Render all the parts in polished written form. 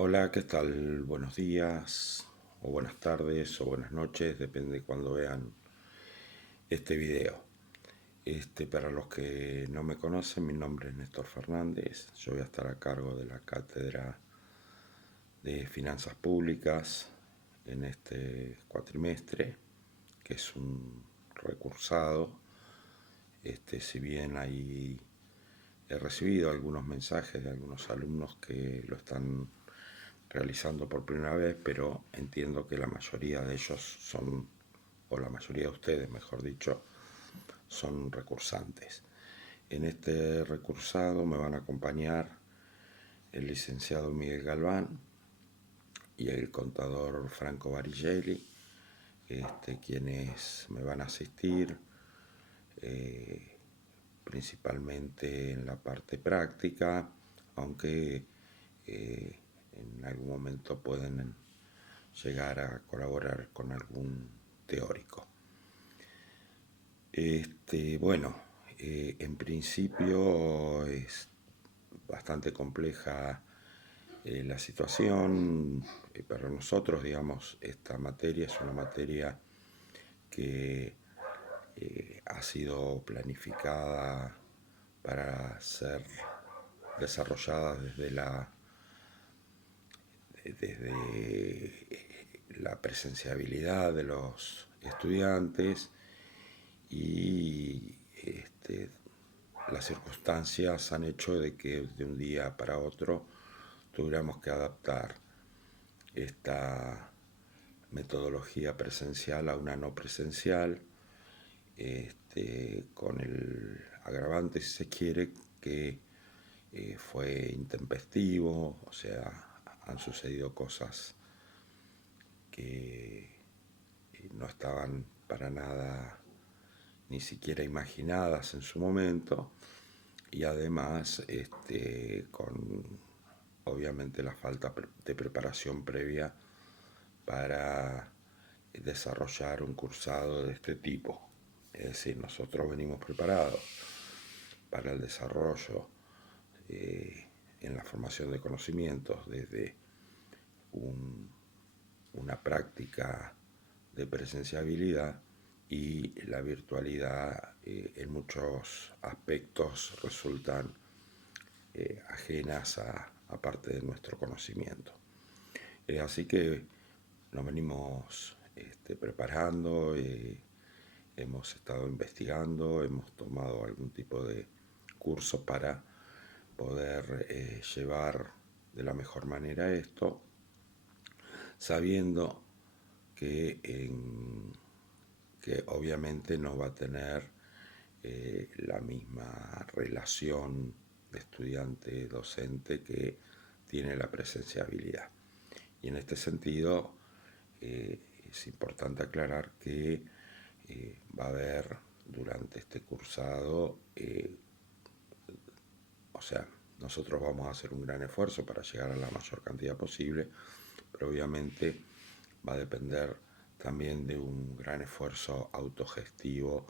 Hola, ¿qué tal? Buenos días, o buenas tardes, o buenas noches, depende de cuando vean este video. Para los que no me conocen, mi nombre es Néstor Fernández. Yo voy a estar a cargo de la cátedra de Finanzas Públicas en este cuatrimestre, que es un recursado. Si bien ahí he recibido algunos mensajes de algunos alumnos que lo están realizando por primera vez, pero entiendo que la mayoría de ellos son, o la mayoría de ustedes, mejor dicho, son recursantes. En este recursado me van a acompañar el licenciado Miguel Galván y el contador Franco Barigelli, quienes me van a asistir principalmente en la parte práctica, aunque en algún momento pueden llegar a colaborar con algún teórico. Bueno, en principio es bastante compleja la situación. Para nosotros, digamos, esta materia es una materia que ha sido planificada para ser desarrollada desde la presenciabilidad de los estudiantes y las circunstancias han hecho de que de un día para otro tuviéramos que adaptar esta metodología presencial a una no presencial, con el agravante, si se quiere, que fue intempestivo, o sea, han sucedido cosas que no estaban para nada ni siquiera imaginadas en su momento, y además con obviamente la falta de preparación previa para desarrollar un cursado de este tipo. Es decir, nosotros venimos preparados para el desarrollo en la formación de conocimientos desde una práctica de presenciabilidad, y la virtualidad en muchos aspectos resultan ajenas a parte de nuestro conocimiento. Así que nos venimos preparando, hemos estado investigando, hemos tomado algún tipo de curso para poder llevar de la mejor manera esto, sabiendo que obviamente no va a tener la misma relación de estudiante-docente que tiene la presenciabilidad. Y en este sentido es importante aclarar que va a haber durante este cursado, o sea, nosotros vamos a hacer un gran esfuerzo para llegar a la mayor cantidad posible, pero obviamente va a depender también de un gran esfuerzo autogestivo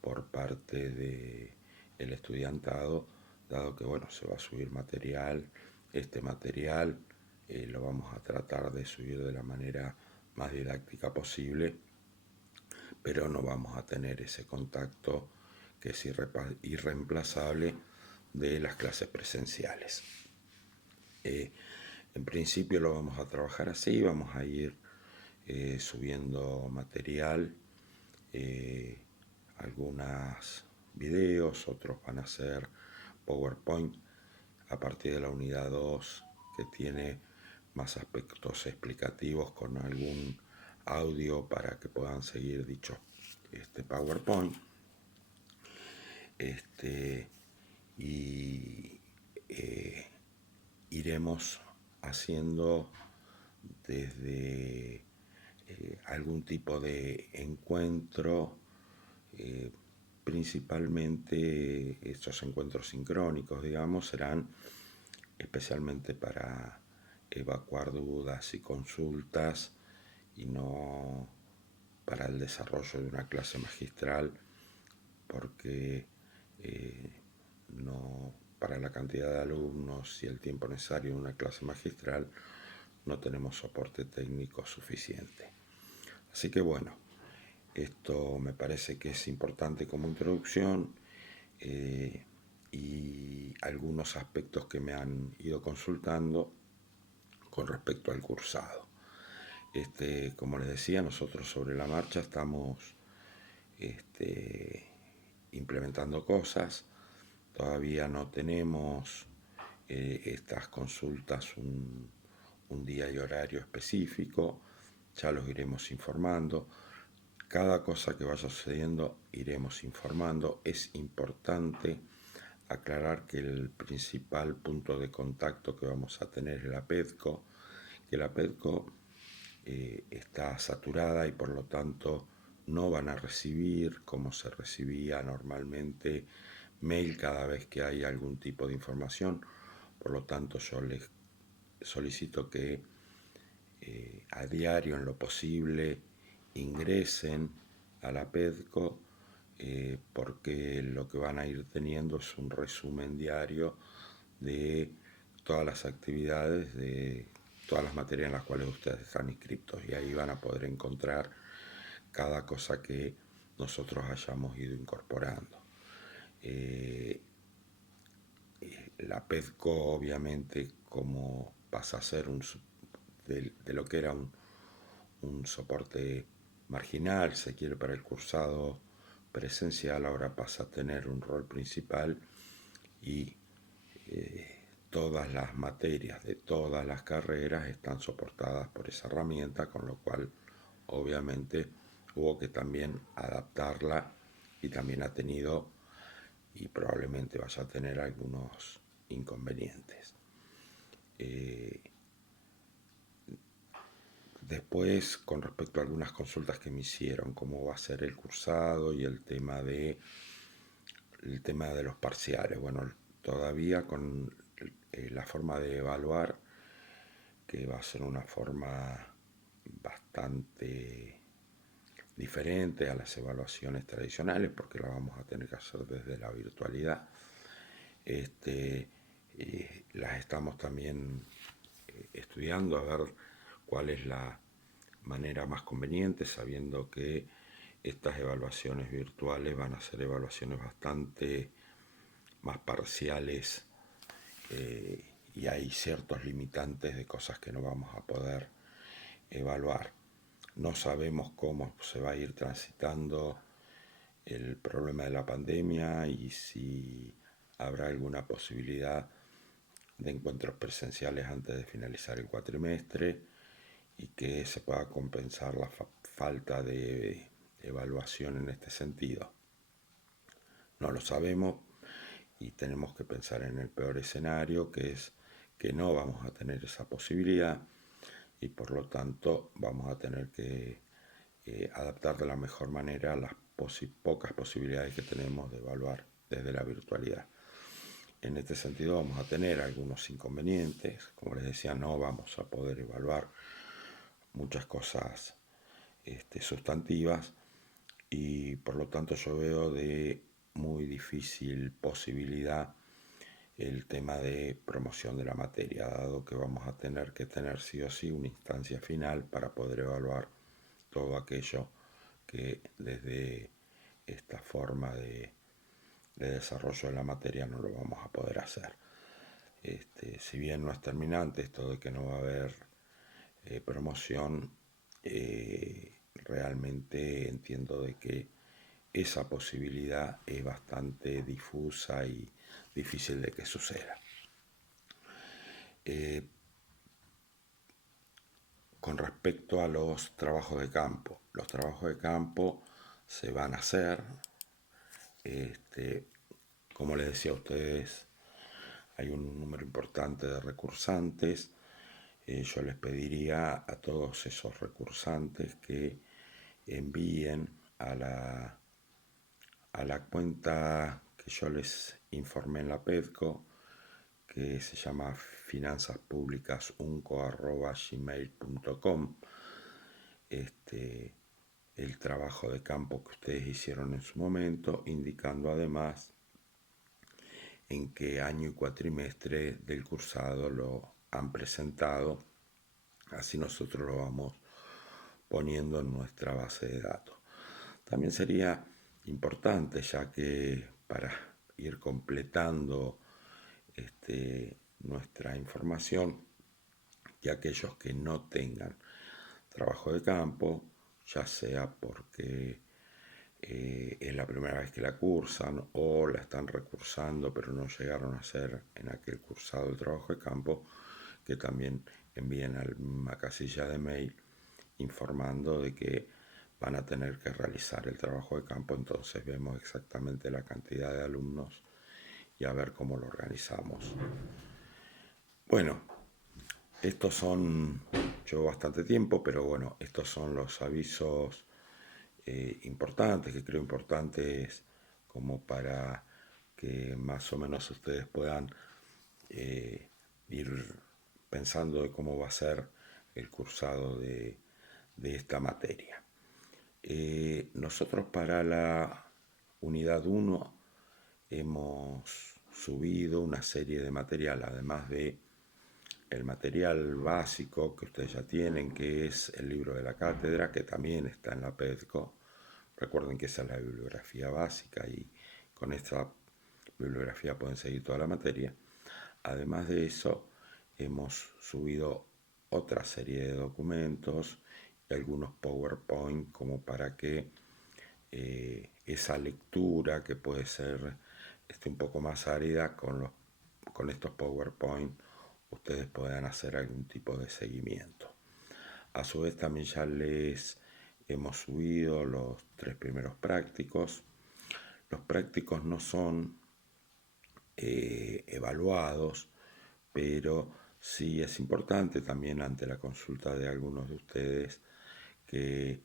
por parte del estudiantado, dado que bueno, se va a subir material. Este material lo vamos a tratar de subir de la manera más didáctica posible, pero no vamos a tener ese contacto que es irreemplazable de las clases presenciales. En principio lo vamos a trabajar así, vamos a ir subiendo material, algunos videos, otros van a ser PowerPoint a partir de la unidad 2, que tiene más aspectos explicativos con algún audio para que puedan seguir dicho PowerPoint. Y iremos haciendo desde algún tipo de encuentro, principalmente estos encuentros sincrónicos, digamos, serán especialmente para evacuar dudas y consultas, y no para el desarrollo de una clase magistral, porque no para la cantidad de alumnos y el tiempo necesario en una clase magistral, no tenemos soporte técnico suficiente. Así que bueno, esto me parece que es importante como introducción y algunos aspectos que me han ido consultando con respecto al cursado. Como les decía, nosotros sobre la marcha estamos implementando cosas. Todavía no tenemos estas consultas un día y horario específico, ya los iremos informando. Cada cosa que vaya sucediendo iremos informando. Es importante aclarar que el principal punto de contacto que vamos a tener es la PEDCO, que la PEDCO está saturada y por lo tanto no van a recibir, como se recibía normalmente, mail cada vez que hay algún tipo de información. Por lo tanto, yo les solicito que a diario, en lo posible, ingresen a la PEDCO porque lo que van a ir teniendo es un resumen diario de todas las actividades, de todas las materias en las cuales ustedes están inscritos, y ahí van a poder encontrar cada cosa que nosotros hayamos ido incorporando. La PEDCO obviamente, como pasa a ser de lo que era un soporte marginal, se quiere, para el cursado presencial, ahora pasa a tener un rol principal y todas las materias de todas las carreras están soportadas por esa herramienta, con lo cual obviamente hubo que también adaptarla y también ha tenido y probablemente vaya a tener algunos inconvenientes. Después, con respecto a algunas consultas que me hicieron, cómo va a ser el cursado y el tema de los parciales. Bueno, todavía con la forma de evaluar, que va a ser una forma bastante diferente a las evaluaciones tradicionales, porque la vamos a tener que hacer desde la virtualidad. Las estamos también estudiando a ver cuál es la manera más conveniente, sabiendo que estas evaluaciones virtuales van a ser evaluaciones bastante más parciales y hay ciertos limitantes de cosas que no vamos a poder evaluar. No sabemos cómo se va a ir transitando el problema de la pandemia y si habrá alguna posibilidad de encuentros presenciales antes de finalizar el cuatrimestre y que se pueda compensar la falta de evaluación en este sentido. No lo sabemos y tenemos que pensar en el peor escenario, que es que no vamos a tener esa posibilidad y por lo tanto vamos a tener que adaptar de la mejor manera las pocas posibilidades que tenemos de evaluar desde la virtualidad. En este sentido vamos a tener algunos inconvenientes. Como les decía, no vamos a poder evaluar muchas cosas sustantivas y por lo tanto yo veo de muy difícil posibilidad el tema de promoción de la materia, dado que vamos a tener que tener sí o sí una instancia final para poder evaluar todo aquello que desde esta forma de desarrollo de la materia no lo vamos a poder hacer. Si bien no es terminante esto de que no va a haber promoción, realmente entiendo de que esa posibilidad es bastante difusa y difícil de que suceda. Con respecto a los trabajos de campo se van a hacer. Como les decía a ustedes, hay un número importante de recursantes. Yo les pediría a todos esos recursantes que envíen a la cuenta que yo les informé en la PEDCO, que se llama finanzaspublicasunco@gmail.com, el trabajo de campo que ustedes hicieron en su momento, indicando además en qué año y cuatrimestre del cursado lo han presentado. Así nosotros lo vamos poniendo en nuestra base de datos. También sería importante, ya que para ir completando nuestra información, que aquellos que no tengan trabajo de campo, ya sea porque es la primera vez que la cursan o la están recursando pero no llegaron a hacer en aquel cursado el trabajo de campo, que también envíen a la casilla de mail informando de que van a tener que realizar el trabajo de campo. Entonces vemos exactamente la cantidad de alumnos y a ver cómo lo organizamos. Bueno, estos son, llevo bastante tiempo, pero bueno, estos son los avisos importantes, que creo importantes como para que más o menos ustedes puedan ir pensando de cómo va a ser el cursado de esta materia. Nosotros para la unidad 1 hemos subido una serie de material, además de el material básico que ustedes ya tienen, que es el libro de la cátedra, que también está en la PEDCO. Recuerden que esa es la bibliografía básica y con esta bibliografía pueden seguir toda la materia. Además de eso, hemos subido otra serie de documentos y algunos PowerPoint como para que esa lectura, que puede ser un poco más árida, con estos PowerPoint ustedes puedan hacer algún tipo de seguimiento. A su vez también ya les hemos subido los 3 primeros prácticos. Los prácticos no son evaluados, pero sí es importante también ante la consulta de algunos de ustedes que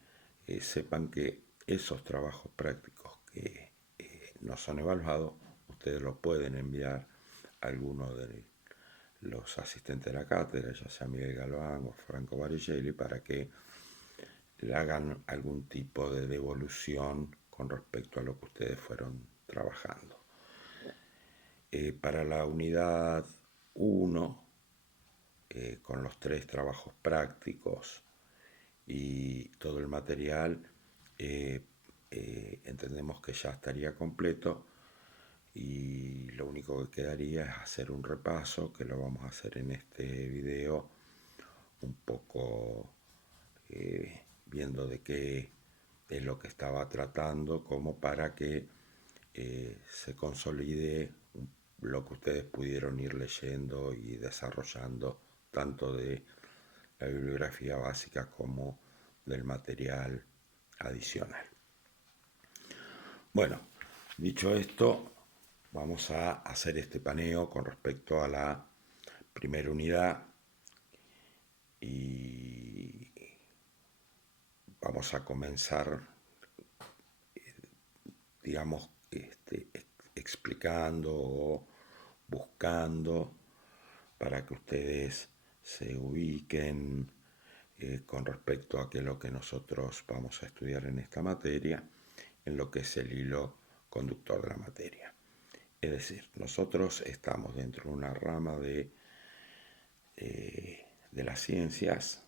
sepan que esos trabajos prácticos que no son evaluados, ustedes los pueden enviar a alguno de los asistentes de la cátedra, ya sea Miguel Galván o Franco Barigelli, para que le hagan algún tipo de devolución con respecto a lo que ustedes fueron trabajando. Para la unidad 1, con los 3 trabajos prácticos y todo el material, entendemos que ya estaría completo y lo único que quedaría es hacer un repaso, que lo vamos a hacer en este video, un poco viendo de qué es lo que estaba tratando, como para que se consolide lo que ustedes pudieron ir leyendo y desarrollando, tanto de la bibliografía básica como del material adicional. Bueno, dicho esto, vamos a hacer este paneo con respecto a la primera unidad y vamos a comenzar, digamos, explicando o buscando para que ustedes se ubiquen con respecto a qué es lo que nosotros vamos a estudiar en esta materia, en lo que es el hilo conductor de la materia. Es decir, nosotros estamos dentro de una rama de las ciencias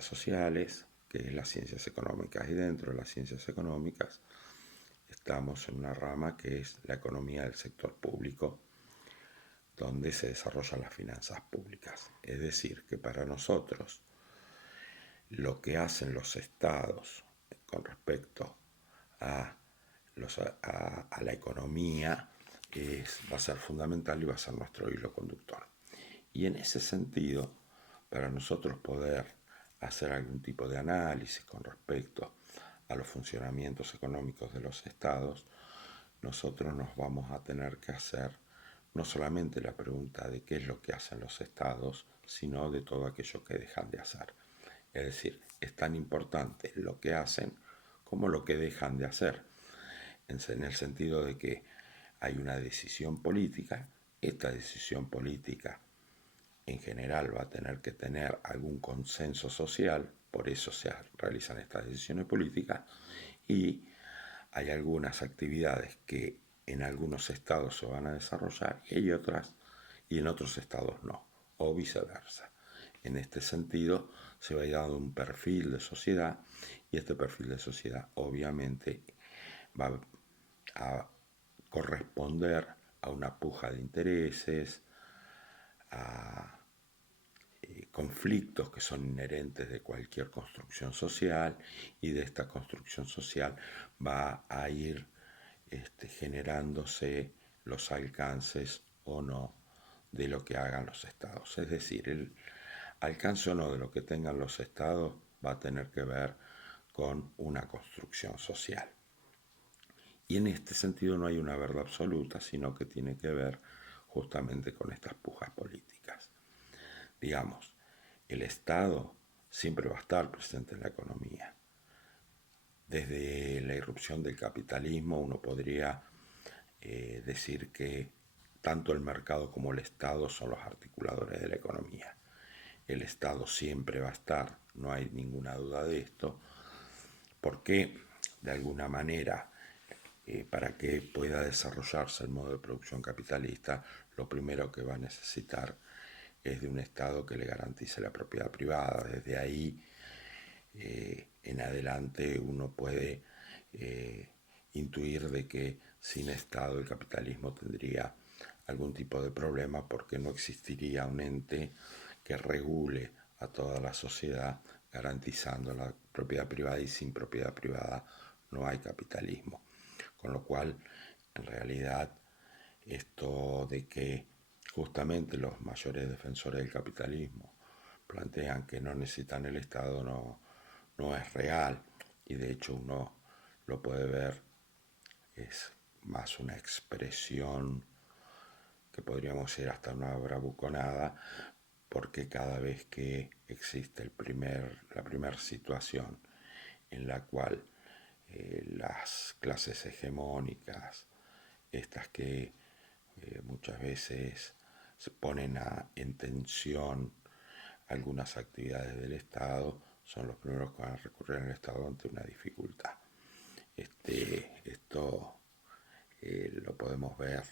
sociales, que es las ciencias económicas, y dentro de las ciencias económicas estamos en una rama que es la economía del sector público, donde se desarrollan las finanzas públicas. Es decir, que para nosotros lo que hacen los estados con respecto a la economía va a ser fundamental y va a ser nuestro hilo conductor. Y en ese sentido, para nosotros poder hacer algún tipo de análisis con respecto a los funcionamientos económicos de los estados, nosotros nos vamos a tener que hacer no solamente la pregunta de qué es lo que hacen los estados, sino de todo aquello que dejan de hacer. Es decir, es tan importante lo que hacen como lo que dejan de hacer, en el sentido de que hay una decisión política. Esta decisión política en general va a tener que tener algún consenso social, por eso se realizan estas decisiones políticas, y hay algunas actividades que en algunos estados se van a desarrollar y en otros estados no, o viceversa. En este sentido, se va a ir dando un perfil de sociedad y este perfil de sociedad obviamente va a corresponder a una puja de intereses, a conflictos que son inherentes de cualquier construcción social, y de esta construcción social va a ir generándose los alcances o no de lo que hagan los estados. Es decir, el alcance o no de lo que tengan los estados va a tener que ver con una construcción social. Y en este sentido no hay una verdad absoluta, sino que tiene que ver justamente con estas pujas políticas. Digamos, el Estado siempre va a estar presente en la economía. Desde la irrupción del capitalismo uno podría decir que tanto el mercado como el Estado son los articuladores de la economía. El Estado siempre va a estar, no hay ninguna duda de esto, porque de alguna manera, para que pueda desarrollarse el modo de producción capitalista, lo primero que va a necesitar es de un Estado que le garantice la propiedad privada. Desde ahí en adelante uno puede intuir de que sin Estado el capitalismo tendría algún tipo de problema, porque no existiría un ente que regule a toda la sociedad garantizando la propiedad privada, y sin propiedad privada no hay capitalismo. Con lo cual, en realidad, esto de que justamente los mayores defensores del capitalismo plantean que no necesitan el Estado no es real, y de hecho uno lo puede ver, es más una expresión que podríamos ir hasta una bravuconada, porque cada vez que existe la primera situación en la cual las clases hegemónicas, estas que muchas veces se ponen en tensión algunas actividades del Estado, son los primeros que van a recurrir al Estado ante una dificultad. Esto lo podemos ver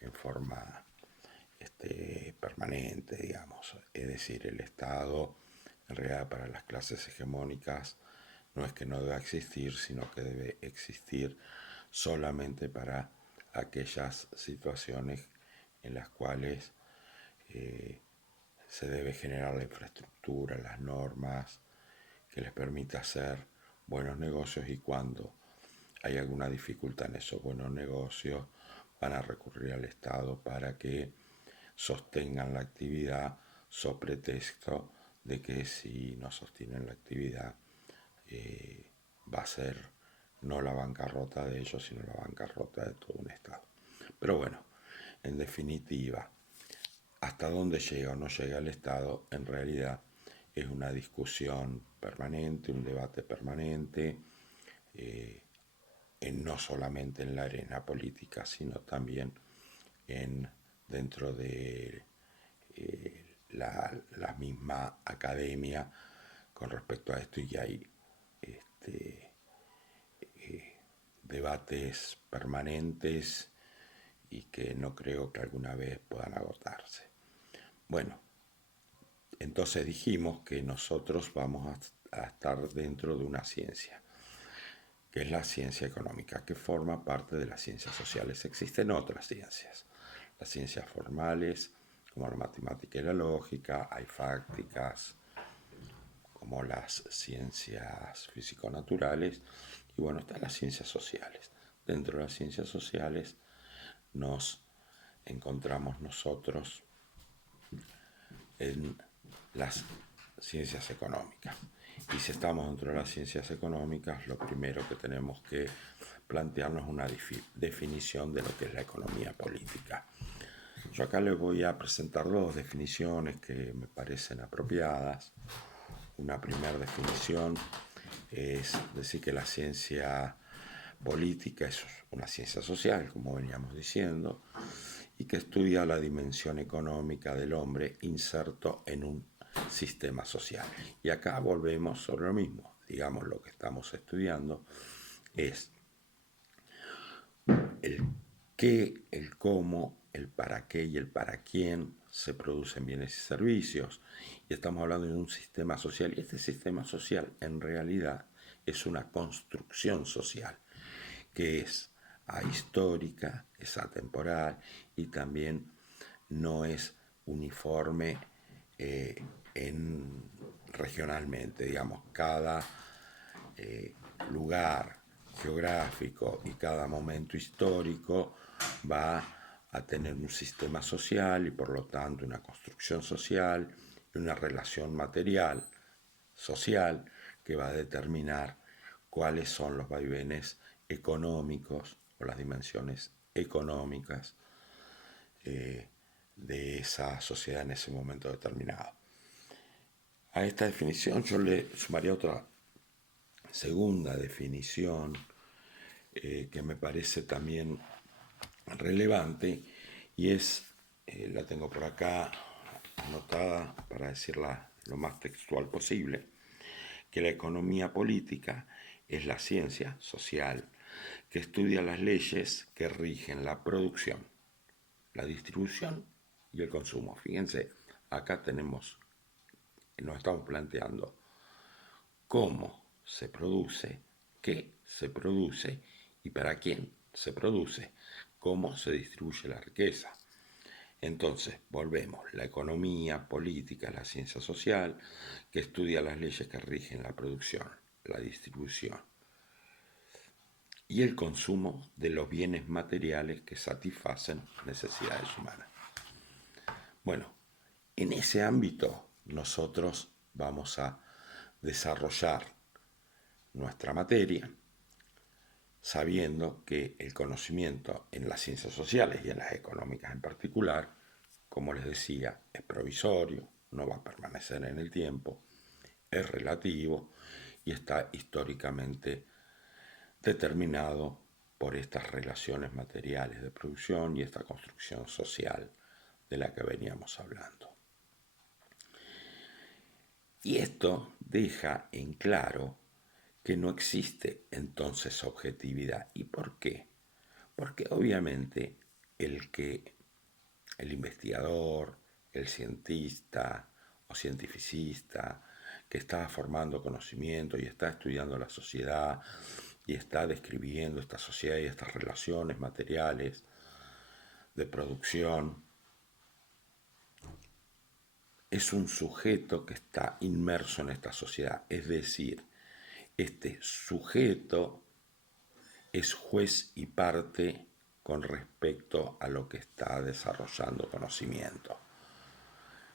en forma permanente, digamos. Es decir, el Estado, en realidad, para las clases hegemónicas, no es que no deba existir, sino que debe existir solamente para aquellas situaciones en las cuales se debe generar la infraestructura, las normas que les permita hacer buenos negocios, y cuando hay alguna dificultad en esos buenos negocios van a recurrir al Estado para que sostengan la actividad, so pretexto de que si no sostienen la actividad va a ser no la bancarrota de ellos, sino la bancarrota de todo un Estado. Pero bueno, en definitiva, hasta dónde llega o no llega el Estado, en realidad es una discusión permanente, un debate permanente, no solamente en la arena política, sino también dentro de la misma academia con respecto a esto, y hay debates permanentes y que no creo que alguna vez puedan agotarse. Bueno, entonces dijimos que nosotros vamos a estar dentro de una ciencia, que es la ciencia económica, que forma parte de las ciencias sociales. Existen otras ciencias, las ciencias formales, como la matemática y la lógica, hay fácticas, como las ciencias físico-naturales, y bueno, están las ciencias sociales. Dentro de las ciencias sociales nos encontramos nosotros en las ciencias económicas. Y si estamos dentro de las ciencias económicas, lo primero que tenemos que plantearnos es una definición de lo que es la economía política. Yo acá les voy a presentar dos definiciones que me parecen apropiadas. Una primera definición es decir que la ciencia política es una ciencia social, como veníamos diciendo, y que estudia la dimensión económica del hombre inserto en un sistema social. Y acá volvemos sobre lo mismo. Digamos, lo que estamos estudiando es qué, el cómo, el para qué y el para quién se producen bienes y servicios. Y estamos hablando de un sistema social. Y este sistema social en realidad es una construcción social que es ahistórica, es atemporal y también no es uniforme regionalmente. Digamos, cada lugar geográfico y cada momento histórico va a tener un sistema social y por lo tanto una construcción social y una relación material social que va a determinar cuáles son los vaivenes económicos o las dimensiones económicas de esa sociedad en ese momento determinado. A esta definición yo le sumaría otra segunda definición que me parece también relevante y es, la tengo por acá anotada para decirla lo más textual posible, que la economía política es la ciencia social que estudia las leyes que rigen la producción, la distribución y el consumo. Fíjense, acá nos estamos planteando cómo se produce, qué se produce y para quién se produce, cómo se distribuye la riqueza. Entonces, volvemos, la economía política, la ciencia social, que estudia las leyes que rigen la producción, la distribución y el consumo de los bienes materiales que satisfacen necesidades humanas. Bueno, en ese ámbito nosotros vamos a desarrollar nuestra materia sabiendo que el conocimiento en las ciencias sociales y en las económicas en particular, como les decía, es provisorio, no va a permanecer en el tiempo, es relativo y está históricamente determinado por estas relaciones materiales de producción y esta construcción social de la que veníamos hablando. Y esto deja en claro que no existe entonces objetividad. ¿Y por qué? Porque obviamente el investigador, el cientista o cientificista que está formando conocimiento y está estudiando la sociedad y está describiendo esta sociedad y estas relaciones materiales de producción, es un sujeto que está inmerso en esta sociedad. Es decir, este sujeto es juez y parte con respecto a lo que está desarrollando conocimiento.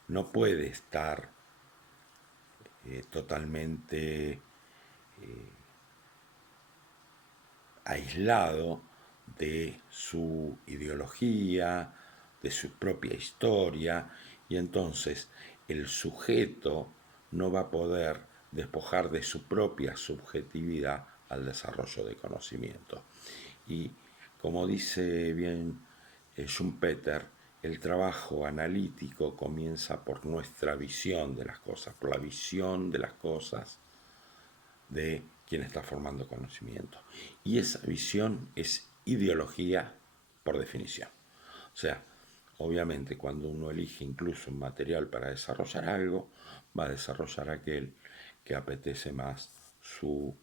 No puede estar totalmente aislado de su ideología, de su propia historia, y entonces el sujeto no va a poder despojar de su propia subjetividad al desarrollo de conocimiento. Y como dice bien Schumpeter, el trabajo analítico comienza por nuestra visión de las cosas, por la visión de las cosas de quien está formando conocimiento. Y esa visión es ideología por definición. O sea, obviamente cuando uno elige incluso un material para desarrollar algo, va a desarrollar aquel que apetece más sus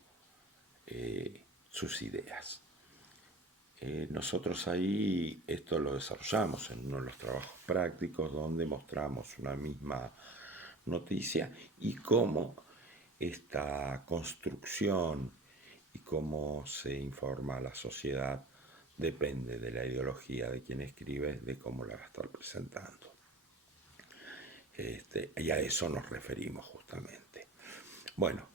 ideas. Nosotros ahí esto lo desarrollamos en uno de los trabajos prácticos donde mostramos una misma noticia y cómo esta construcción y cómo se informa a la sociedad depende de la ideología de quien escribe, de cómo la va a estar presentando. Y a eso nos referimos justamente. Bueno,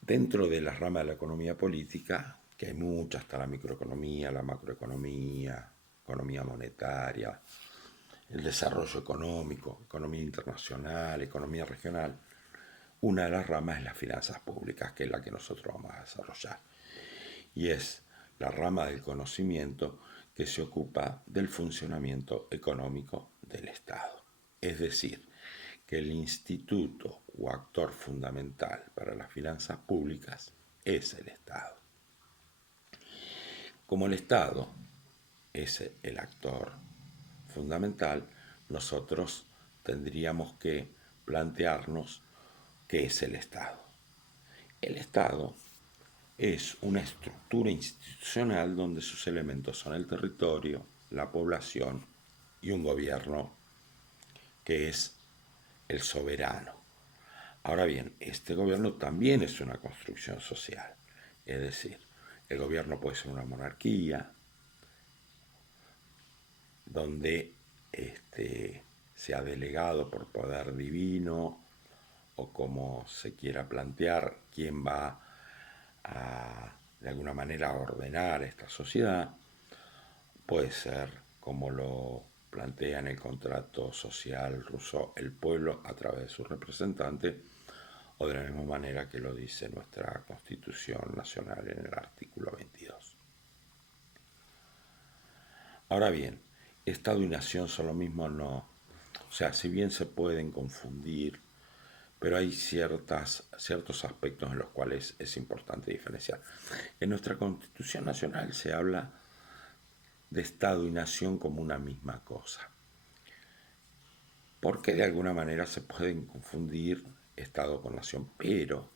dentro de la rama de la economía política, que hay muchas, está la microeconomía, la macroeconomía, economía monetaria, el desarrollo económico, economía internacional, economía regional. Una de las ramas es las finanzas públicas, que es la que nosotros vamos a desarrollar. Y es la rama del conocimiento que se ocupa del funcionamiento económico del Estado. Es decir, que el instituto o actor fundamental para las finanzas públicas es el Estado. Como el Estado es el actor fundamental, nosotros tendríamos que plantearnos qué es el Estado. El Estado es una estructura institucional donde sus elementos son el territorio, la población y un gobierno que es el soberano. Ahora bien, este gobierno también es una construcción social, es decir, el gobierno puede ser una monarquía, donde se ha delegado por poder divino o como se quiera plantear quién va a, de alguna manera, ordenar esta sociedad. Puede ser, como lo plantea en el contrato social ruso, el pueblo a través de su representante, o de la misma manera que lo dice nuestra Constitución Nacional en el artículo 22. Ahora bien, Estado y nación son lo mismo, no. O sea, si bien se pueden confundir, pero hay ciertos aspectos en los cuales es importante diferenciar. En nuestra Constitución Nacional se habla de Estado y nación como una misma cosa, porque de alguna manera se pueden confundir Estado con nación, pero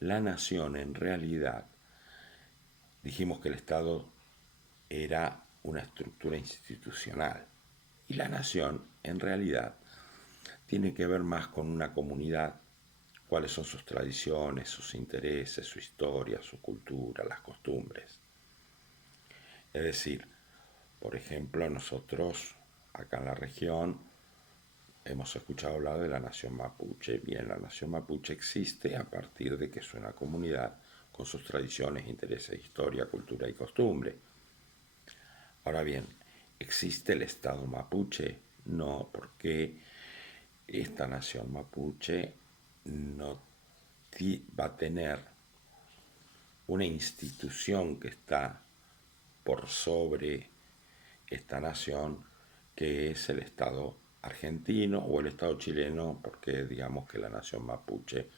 la nación en realidad, dijimos que el Estado era una estructura institucional y la nación en realidad tiene que ver más con una comunidad, cuáles son sus tradiciones, sus intereses, su historia, su cultura, las costumbres. Es decir, por ejemplo, nosotros acá en la región hemos escuchado hablar de la nación mapuche. Bien, la nación mapuche existe a partir de que es una comunidad con sus tradiciones, intereses, historia, cultura y costumbre. Ahora bien, ¿existe el Estado mapuche? No, porque esta nación mapuche no va a tener una institución que está por sobre esta nación, que es el Estado argentino o el Estado chileno, porque digamos que la nación mapuche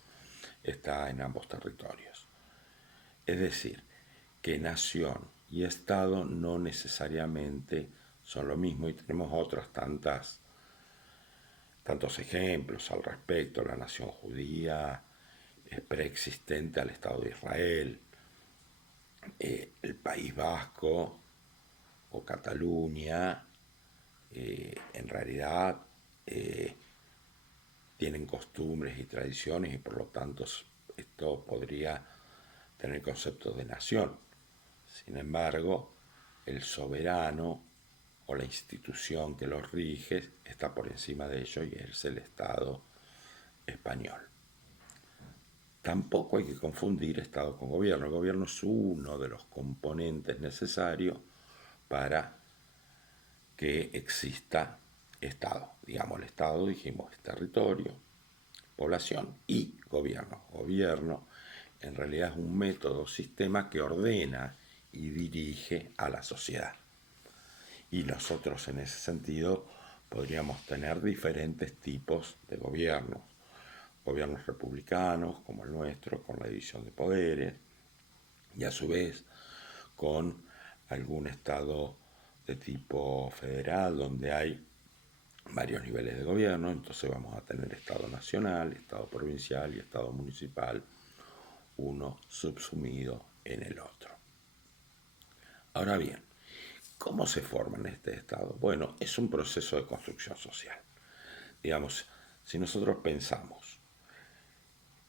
está en ambos territorios. Es decir, que nación y Estado no necesariamente son lo mismo y tenemos tantos ejemplos al respecto. La nación judía es preexistente al Estado de Israel, el País Vasco o Cataluña en realidad tienen costumbres y tradiciones y por lo tanto esto podría tener conceptos de nación. Sin embargo, el soberano o la institución que los rige está por encima de ello y es el Estado español. Tampoco hay que confundir Estado con gobierno. El gobierno es uno de los componentes necesarios para que exista Estado. Digamos, el Estado, dijimos, es territorio, población y gobierno. Gobierno en realidad es un método, sistema que ordena y dirige a la sociedad. Y nosotros en ese sentido podríamos tener diferentes tipos de gobiernos. Gobiernos republicanos como el nuestro, con la división de poderes, y a su vez con algún estado de tipo federal donde hay varios niveles de gobierno. Entonces vamos a tener Estado nacional, Estado provincial y Estado municipal, uno subsumido en el otro. Ahora bien, ¿cómo se forma en este Estado? Bueno, es un proceso de construcción social. Digamos, si nosotros pensamos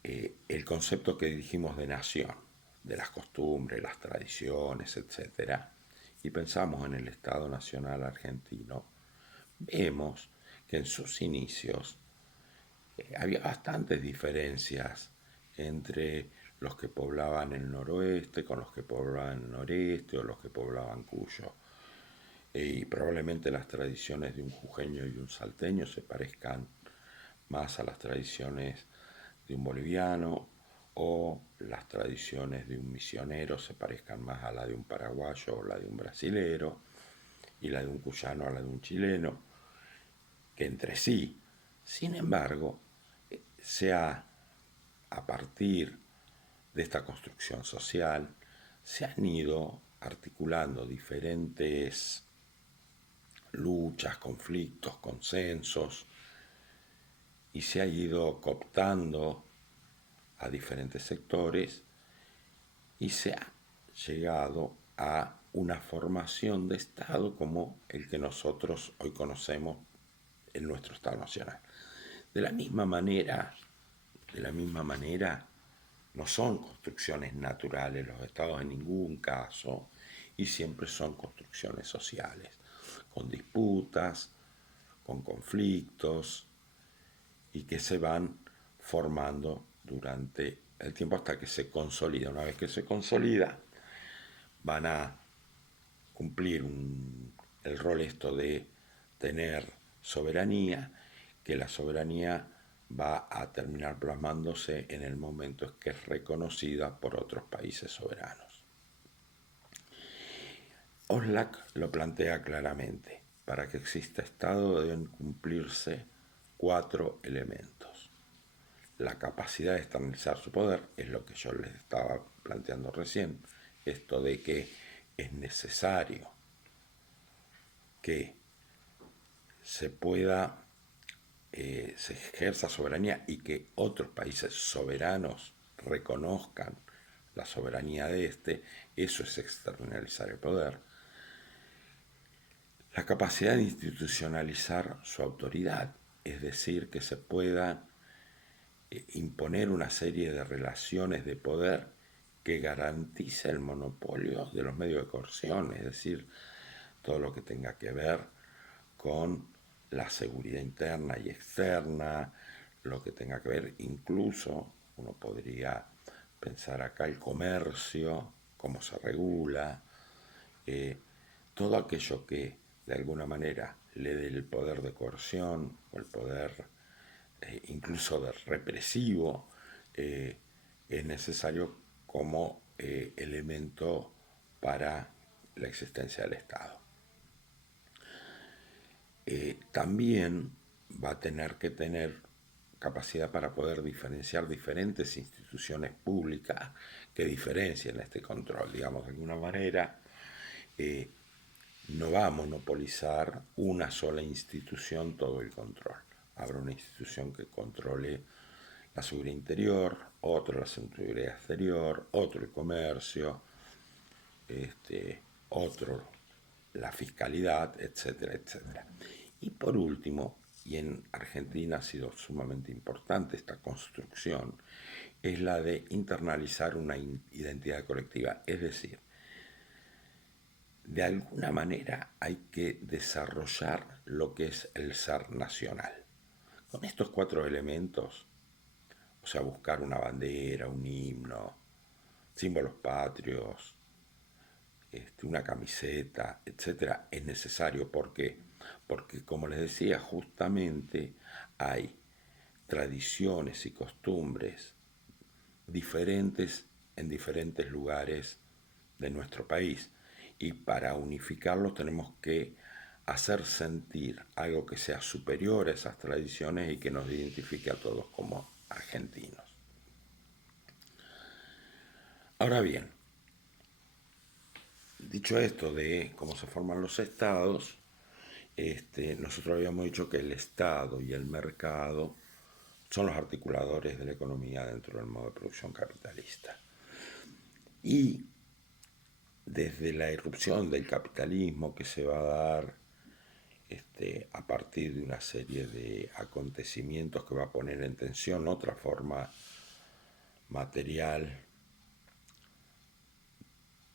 el concepto que dijimos de nación, de las costumbres, las tradiciones, etc., y pensamos en el Estado Nacional Argentino, vemos que en sus inicios había bastantes diferencias entre los que poblaban el noroeste con los que poblaban el noreste o los que poblaban Cuyo. Y probablemente las tradiciones de un jujeño y un salteño se parezcan más a las tradiciones de un boliviano o las tradiciones de un misionero se parezcan más a la de un paraguayo o la de un brasilero y la de un cuyano a la de un chileno, que entre sí. Sin embargo, a partir de esta construcción social, se han ido articulando diferentes luchas, conflictos, consensos, y se ha ido cooptando a diferentes sectores y se ha llegado a una formación de Estado como el que nosotros hoy conocemos en nuestro Estado Nacional. De la misma manera, no son construcciones naturales los estados en ningún caso y siempre son construcciones sociales, con disputas, con conflictos y que se van formando durante el tiempo hasta que se consolida. Una vez que se consolida, van a cumplir el rol esto de tener soberanía, que la soberanía va a terminar plasmándose en el momento en que es reconocida por otros países soberanos. Oxlack lo plantea claramente. Para que exista Estado deben cumplirse 4 elementos. La capacidad de externalizar su poder, es lo que yo les estaba planteando recién, esto de que es necesario que se pueda, se ejerza soberanía y que otros países soberanos reconozcan la soberanía de este, eso es externalizar el poder. La capacidad de institucionalizar su autoridad, es decir, que se pueda imponer una serie de relaciones de poder que garantice el monopolio de los medios de coerción, es decir, todo lo que tenga que ver con la seguridad interna y externa, lo que tenga que ver incluso, uno podría pensar acá el comercio, cómo se regula, todo aquello que de alguna manera le dé el poder de coerción o el poder incluso de represivo, es necesario como elemento para la existencia del Estado. También va a tener que tener capacidad para poder diferenciar diferentes instituciones públicas que diferencien este control. Digamos, de alguna manera, no va a monopolizar una sola institución todo el control. Habrá una institución que controle la seguridad interior, otro la seguridad exterior, otro el comercio, otro la fiscalidad, etcétera, etcétera. Y por último, y en Argentina ha sido sumamente importante esta construcción, es la de internalizar una identidad colectiva. Es decir, de alguna manera hay que desarrollar lo que es el ser nacional. Con estos 4 elementos, o sea, buscar una bandera, un himno, símbolos patrios, una camiseta, etcétera, es necesario. ¿Por qué? Porque, como les decía, justamente hay tradiciones y costumbres diferentes en diferentes lugares de nuestro país. Y para unificarlos tenemos que hacer sentir algo que sea superior a esas tradiciones y que nos identifique a todos como argentinos. Ahora bien, dicho esto de cómo se forman los estados, nosotros habíamos dicho que el Estado y el mercado son los articuladores de la economía dentro del modo de producción capitalista. Y desde la irrupción del capitalismo que se va a dar a partir de una serie de acontecimientos que va a poner en tensión otra forma material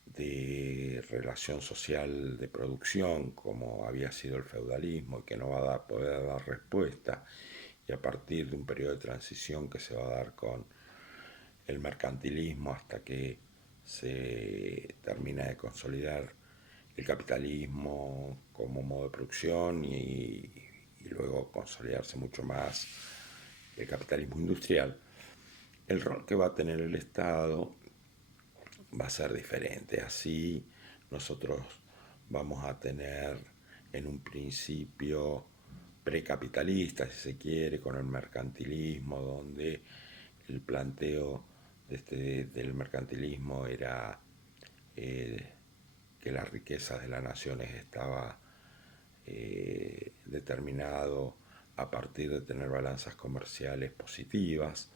de relación social de producción como había sido el feudalismo y que no va a poder dar respuesta, y a partir de un periodo de transición que se va a dar con el mercantilismo hasta que se termina de consolidar el capitalismo como modo de producción y luego consolidarse mucho más el capitalismo industrial, el rol que va a tener el Estado va a ser diferente. Así nosotros vamos a tener en un principio precapitalista, si se quiere, con el mercantilismo, donde el planteo del mercantilismo era que las riquezas de las naciones estaba determinado a partir de tener balanzas comerciales positivas,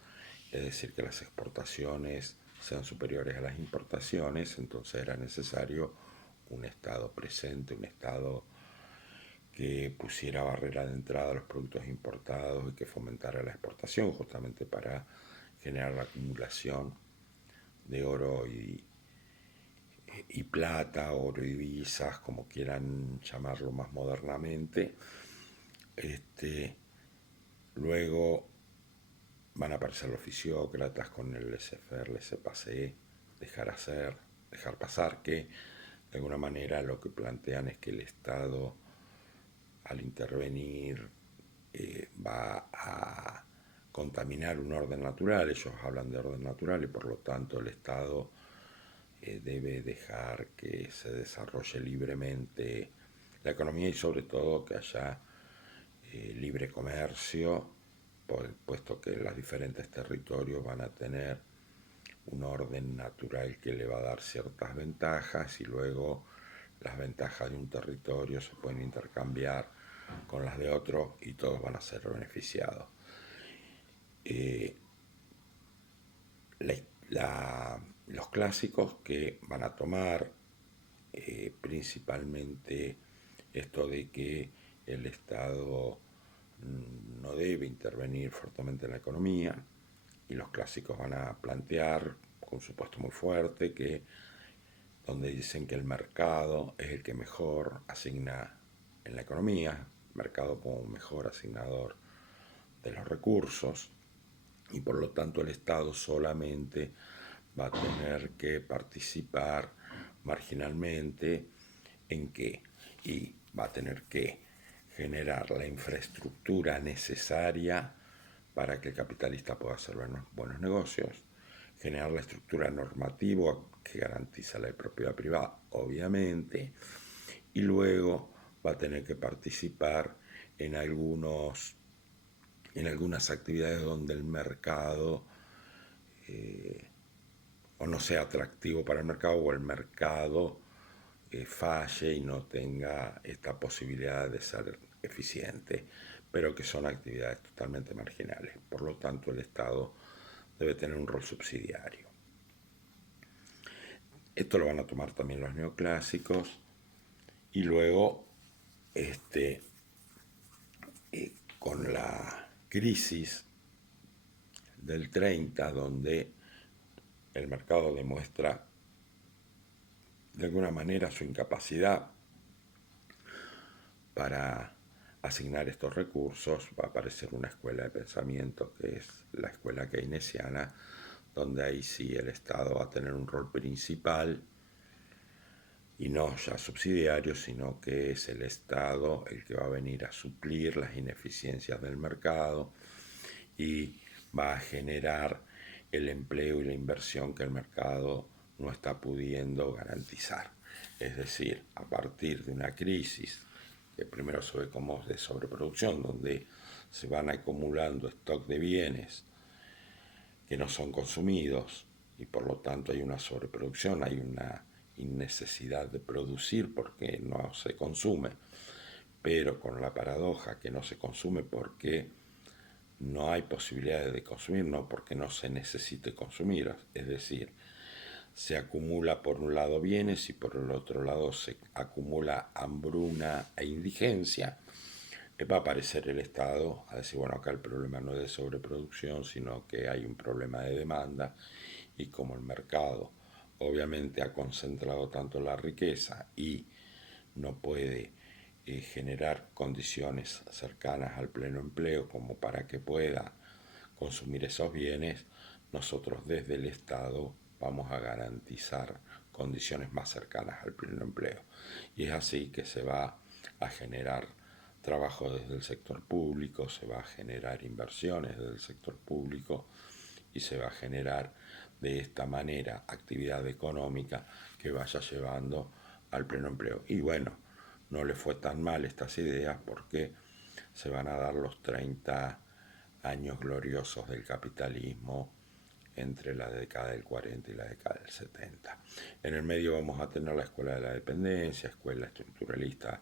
es decir, que las exportaciones sean superiores a las importaciones. Entonces era necesario un Estado presente, un Estado que pusiera barrera de entrada a los productos importados y que fomentara la exportación, justamente para generar la acumulación de oro y plata, oro y divisas, como quieran llamarlo más modernamente. Luego van a aparecer los fisiócratas con el laissez-faire, laissez-passer, dejar hacer, dejar pasar, que de alguna manera lo que plantean es que el Estado, al intervenir, va a contaminar un orden natural. Ellos hablan de orden natural y por lo tanto el Estado debe dejar que se desarrolle libremente la economía y sobre todo que haya libre comercio, puesto que los diferentes territorios van a tener un orden natural que le va a dar ciertas ventajas y luego las ventajas de un territorio se pueden intercambiar con las de otro y todos van a ser beneficiados. Los clásicos que van a tomar principalmente esto de que el Estado no debe intervenir fuertemente en la economía, y los clásicos van a plantear con un supuesto muy fuerte que donde dicen que el mercado es el que mejor asigna en la economía, mercado como un mejor asignador de los recursos, y por lo tanto el Estado solamente va a tener que participar marginalmente en qué, y va a tener que generar la infraestructura necesaria para que el capitalista pueda hacer buenos negocios, generar la estructura normativa que garantiza la propiedad privada, obviamente, y luego va a tener que participar en algunas actividades donde el mercado o no sea atractivo para el mercado o el mercado falle y no tenga esta posibilidad de ser eficiente, pero que son actividades totalmente marginales. Por lo tanto, el Estado debe tener un rol subsidiario. Esto lo van a tomar también los neoclásicos y luego con la crisis del 30, donde el mercado demuestra de alguna manera su incapacidad para asignar estos recursos, va a aparecer una escuela de pensamiento que es la escuela keynesiana, donde ahí sí el Estado va a tener un rol principal y no ya subsidiario, sino que es el Estado el que va a venir a suplir las ineficiencias del mercado y va a generar el empleo y la inversión que el mercado no está pudiendo garantizar. Es decir, a partir de una crisis que primero se ve como de sobreproducción, donde se van acumulando stock de bienes que no son consumidos y por lo tanto hay una sobreproducción, hay una innecesidad de producir porque no se consume, pero con la paradoja que no se consume porque no hay posibilidades de consumir, no porque no se necesite consumir, es decir, se acumula por un lado bienes y por el otro lado se acumula hambruna e indigencia. Va a aparecer el Estado a decir, bueno, acá el problema no es de sobreproducción, sino que hay un problema de demanda, y como el mercado obviamente ha concentrado tanto la riqueza y no puede generar condiciones cercanas al pleno empleo como para que pueda consumir esos bienes, nosotros desde el Estado vamos a garantizar condiciones más cercanas al pleno empleo. Y es así que se va a generar trabajo desde el sector público, se va a generar inversiones desde el sector público y se va a generar de esta manera actividad económica que vaya llevando al pleno empleo. Y bueno, no le fue tan mal estas ideas porque se van a dar los 30 años gloriosos del capitalismo entre la década del 40 y la década del 70. En el medio vamos a tener la escuela de la dependencia, escuela estructuralista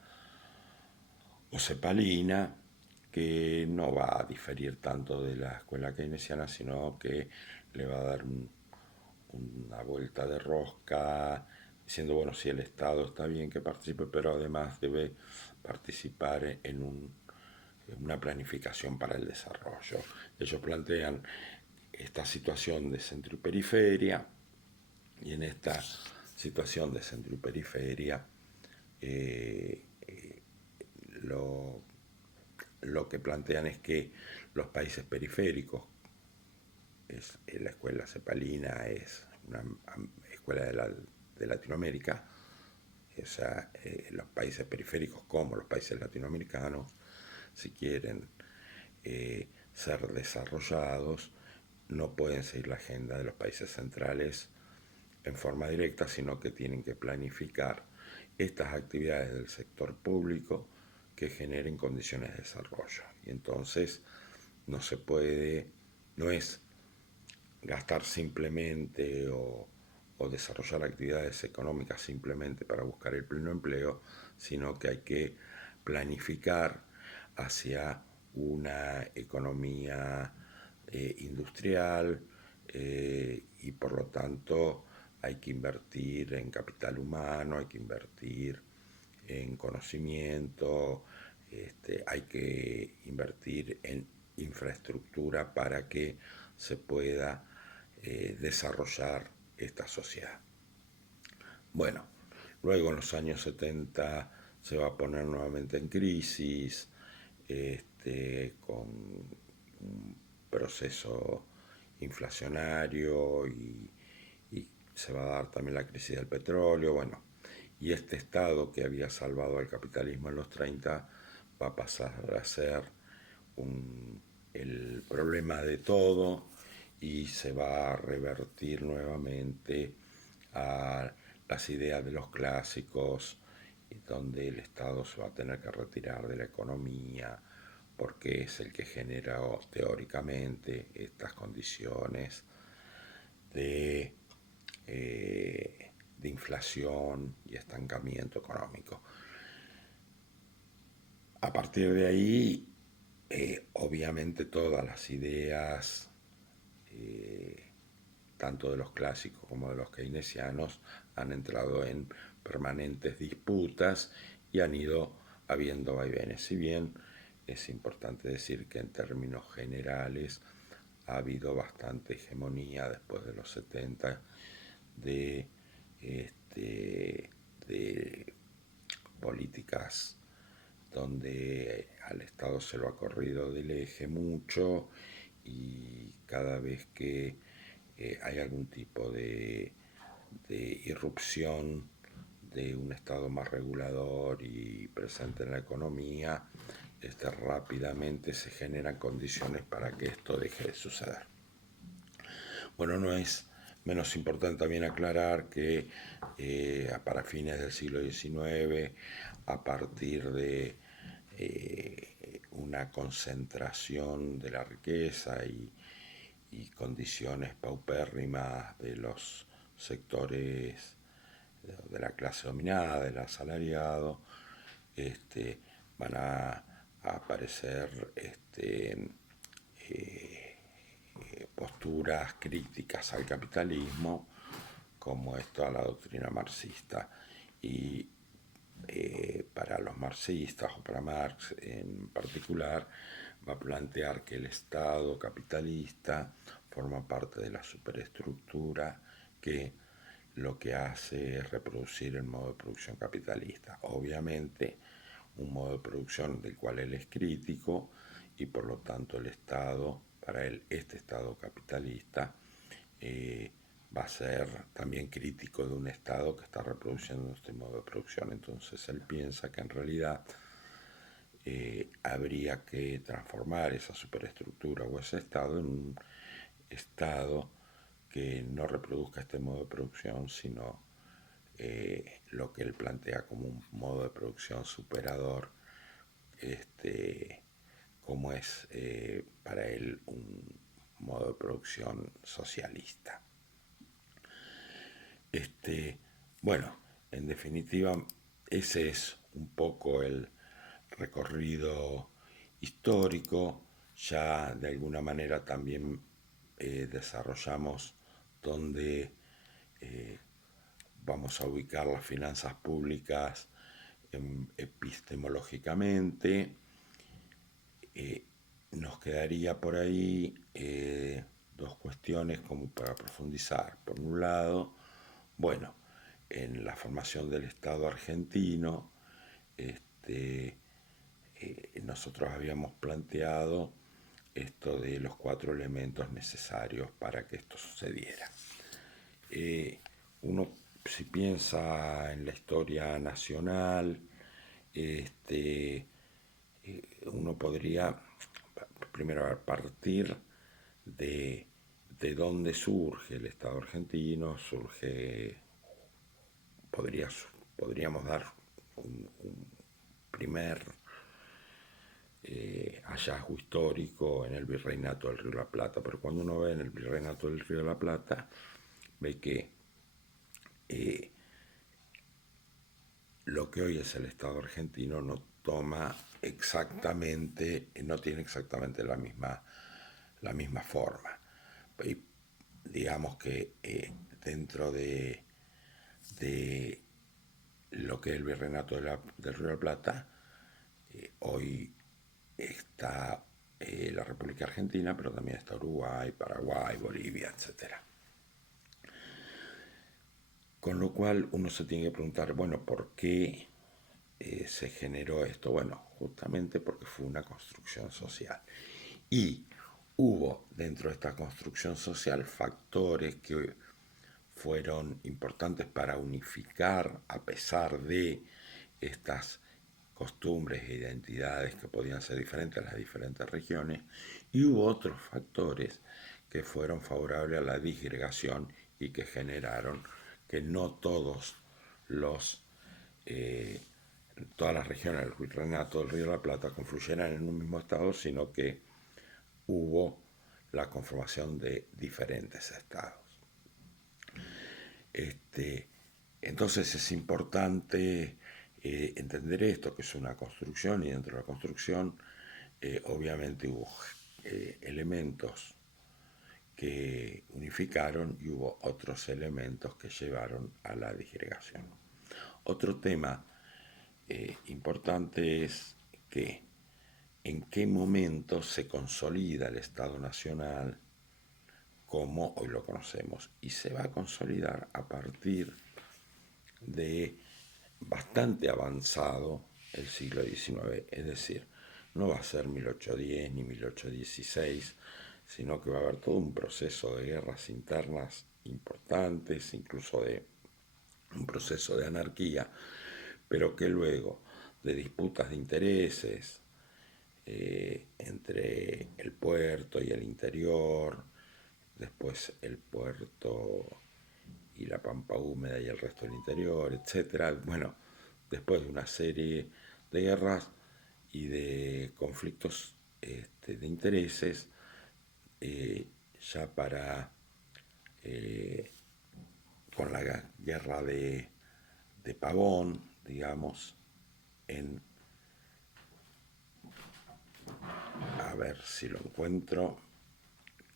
o cepalina, que no va a diferir tanto de la escuela keynesiana, sino que le va a dar una vuelta de rosca, diciendo, bueno, si el Estado está bien que participe, pero además debe participar en una planificación para el desarrollo. Ellos plantean esta situación de centro y periferia, y en esta situación de centro y periferia, eh, lo, lo que plantean es que los países periféricos, la escuela cepalina es una escuela de Latinoamérica, o sea, los países periféricos como los países latinoamericanos, si quieren ser desarrollados, no pueden seguir la agenda de los países centrales en forma directa, sino que tienen que planificar estas actividades del sector público que generen condiciones de desarrollo. Y entonces no se puede, no es gastar simplemente o desarrollar actividades económicas simplemente para buscar el pleno empleo, sino que hay que planificar hacia una economía industrial, y por lo tanto hay que invertir en capital humano, hay que invertir en conocimiento, hay que invertir en infraestructura para que se pueda desarrollar esta sociedad. Bueno, luego en los años 70 se va a poner nuevamente en crisis, con un proceso inflacionario y se va a dar también la crisis del petróleo, bueno, y este Estado que había salvado al capitalismo en los 30 va a pasar a ser el problema de todo y se va a revertir nuevamente a las ideas de los clásicos, donde el Estado se va a tener que retirar de la economía porque es el que genera teóricamente estas condiciones de, de inflación y estancamiento económico. A partir de ahí, obviamente todas las ideas, tanto de los clásicos como de los keynesianos, han entrado en permanentes disputas y han ido habiendo vaivenes. Si bien es importante decir que en términos generales ha habido bastante hegemonía después de los 70 de, de políticas donde al Estado se lo ha corrido del eje mucho y cada vez que hay algún tipo de irrupción de un Estado más regulador y presente en la economía, rápidamente se generan condiciones para que esto deje de suceder. Bueno, no es menos importante también aclarar que para fines del siglo XIX, a partir de una concentración de la riqueza y condiciones paupérrimas de los sectores de la clase dominada, del asalariado, van a aparecer posturas críticas al capitalismo, como es toda la doctrina marxista. Y para los marxistas, o para Marx en particular, va a plantear que el Estado capitalista forma parte de la superestructura que lo que hace es reproducir el modo de producción capitalista. Obviamente, un modo de producción del cual él es crítico y por lo tanto el Estado, para él, este Estado capitalista, va a ser también crítico de un Estado que está reproduciendo este modo de producción. Entonces él piensa que en realidad habría que transformar esa superestructura o ese Estado en un Estado que no reproduzca este modo de producción, sino lo que él plantea como un modo de producción superador, como es para él un modo de producción socialista. Bueno, en definitiva, ese es un poco recorrido histórico, ya de alguna manera también desarrollamos donde vamos a ubicar las finanzas públicas epistemológicamente. Nos quedaría por ahí dos cuestiones como para profundizar. Por un lado, bueno, en la formación del Estado argentino, nosotros habíamos planteado esto de los 4 elementos necesarios para que esto sucediera. Uno, si piensa en la historia nacional, uno podría primero partir de dónde surge el Estado argentino. Podríamos dar un primer hallazgo histórico en el Virreinato del Río de la Plata, pero cuando uno ve en el Virreinato del Río de la Plata, ve que lo que hoy es el Estado argentino no tiene exactamente la misma forma. Y digamos que dentro de lo que es el Virreinato del Río de la Plata, hoy está la República Argentina, pero también está Uruguay, Paraguay, Bolivia, etc. Con lo cual uno se tiene que preguntar, bueno, ¿por qué se generó esto? Bueno, justamente porque fue una construcción social. Y hubo dentro de esta construcción social factores que fueron importantes para unificar, a pesar de estas costumbres e identidades que podían ser diferentes en las diferentes regiones, y hubo otros factores que fueron favorables a la disgregación y que generaron que no todas las regiones del Virreinato del Río de la Plata confluyeran en un mismo estado, sino que hubo la conformación de diferentes estados. Entonces es importante entender esto, que es una construcción, y dentro de la construcción obviamente hubo elementos que unificaron y hubo otros elementos que llevaron a la disgregación. Otro tema importante es que en qué momento se consolida el Estado Nacional como hoy lo conocemos, y se va a consolidar a partir de bastante avanzado el siglo XIX, es decir, no va a ser 1810 ni 1816, sino que va a haber todo un proceso de guerras internas importantes, incluso de un proceso de anarquía, pero que luego de disputas de intereses entre el puerto y el interior, después el puerto y la pampa húmeda y el resto del interior, etcétera. Bueno, después de una serie de guerras y de conflictos de intereses, ya con la guerra de Pavón, digamos, a ver si lo encuentro